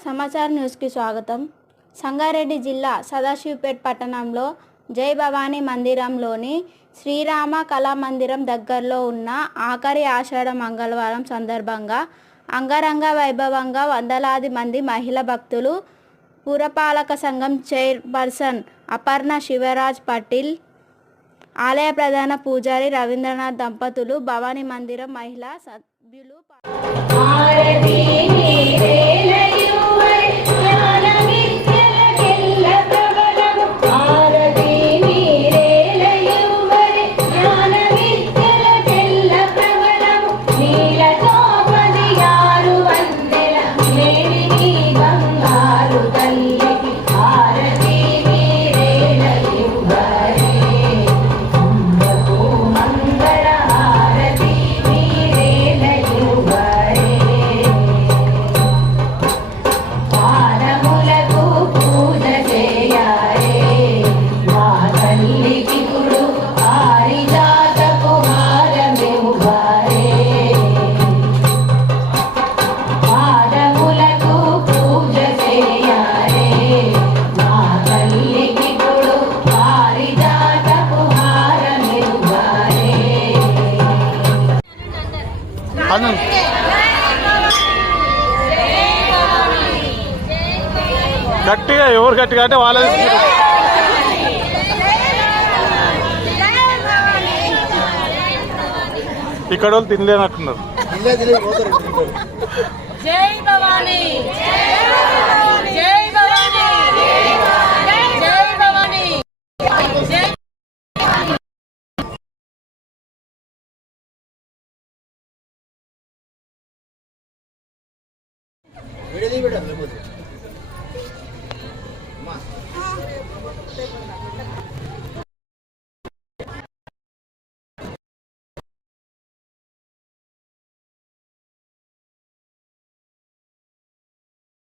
సమాచార న్యూస్కి స్వాగతం. సంగారెడ్డి జిల్లా సదాశివపేట్ పట్టణంలో జై భవానీ మందిరంలోని శ్రీరామ కళా మందిరం దగ్గరలో ఉన్న ఆఖరి ఆషాఢ మంగళవారం సందర్భంగా అంగరంగ వైభవంగా వందలాది మంది మహిళా భక్తులు పురపాలక సంఘం చైర్పర్సన్ అపర్ణ శివరాజ్ పటిల్ ఆలయ ప్రధాన పూజారి రవీంద్రనాథ్ దంపతులు భవానీ మందిరం మహిళా సభ్యులు గట్టిగా ఎవరు గట్టిగా అంటే వాళ్ళ ఇక్కడ వాళ్ళు తినలేనట్టున్నారు. జై భవానీ. বেড়ে দিই বেটা মা